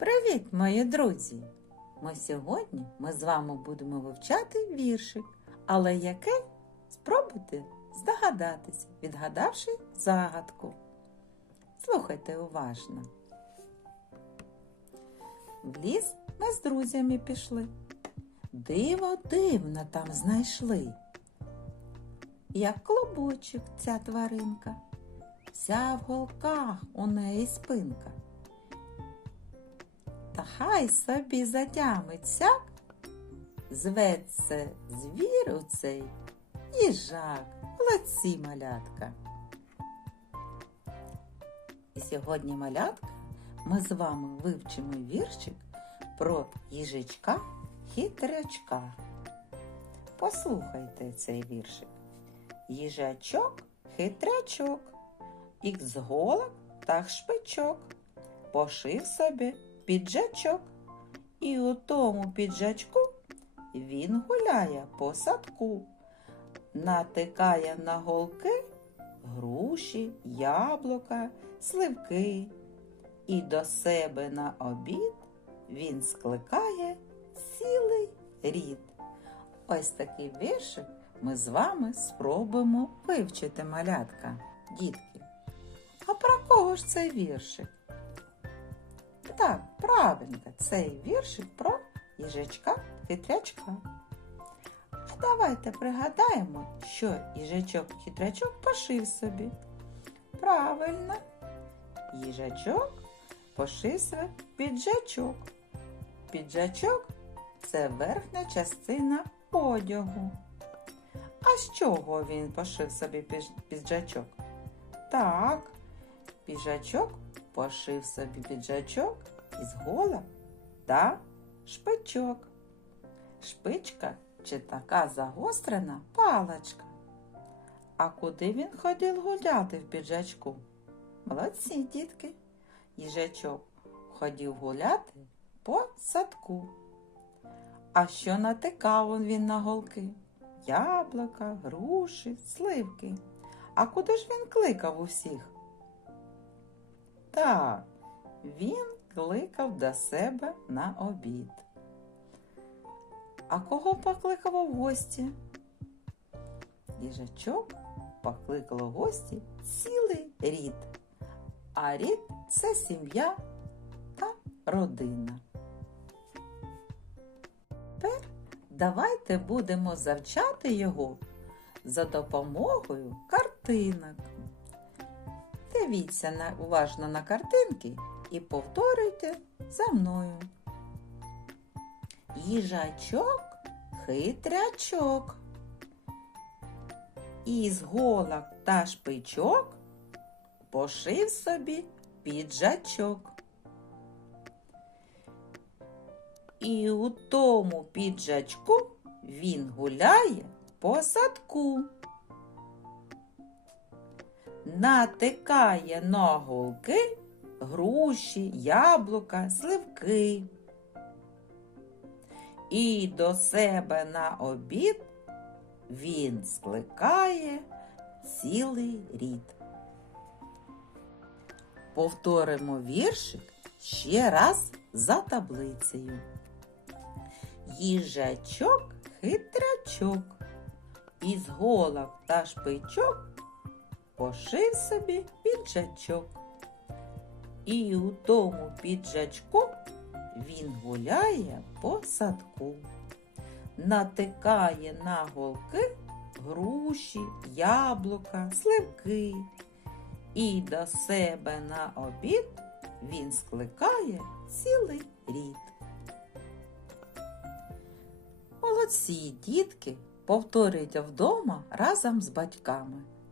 Привіт, мої друзі! Ми сьогодні ми з вами будемо вивчати віршик, але який спробуйте здогадатися, відгадавши загадку. Слухайте уважно. В ліс ми з друзями пішли. Диво дивно там знайшли. Як клубочок ця тваринка, вся в голках у неї спинка. Та хай собі затямить сяк, зветься звір цей їжак, молодці малятка. І сьогодні малятка ми з вами вивчимо віршик про їжачка хитрячка. Послухайте цей віршик. Їжачок хитрячок, ікс голок та шпичок, пошив собі піджачок, і у тому піджачку він гуляє по садку, натикає на голки груші, яблука, сливки, і до себе на обід він скликає цілий рід. Ось такий віршик ми з вами спробуємо вивчити малятка, дітки. А про кого ж цей віршик? Так, правильно, цей віршик про їжачка хитрячка. А давайте пригадаємо, що їжачок хитрячок пошив собі. Правильно, їжачок пошив собі піджачок. Піджачок це верхня частина одягу. А з чого він пошив собі піджачок? Так, піджачок пошив собі піджачок із гола та шпичок. Шпичка чи така загострена паличка. А куди він ходив гуляти в піджачку? Молодці, дітки. Їжачок ходив гуляти по садку. А що натикав він на голки? Яблука, груші, сливки. А куди ж він кликав усіх? Так, він кликав до себе на обід. А кого покликав у гості? Їжачок покликав у гості цілий рід. А рід це сім'я та родина. Тепер давайте будемо завчати його за допомогою картинок. Дивіться на, уважно на картинки і повторюйте за мною. Їжачок хитрячок. Із голок та шпичок пошив собі піджачок. І у тому піджачку він гуляє по садку натикає на голки груші, яблука, сливки. І до себе на обід він скликає цілий рід. Повторимо віршик ще раз за таблицею. Їжачок хитрячок, із голок та шпичок пошив собі піджачок. І у тому піджачку він гуляє по садку, натикає на голки груші, яблука, сливки. І до себе на обід він скликає цілий рід. Молодці, дітки, повторюйте вдома разом з батьками.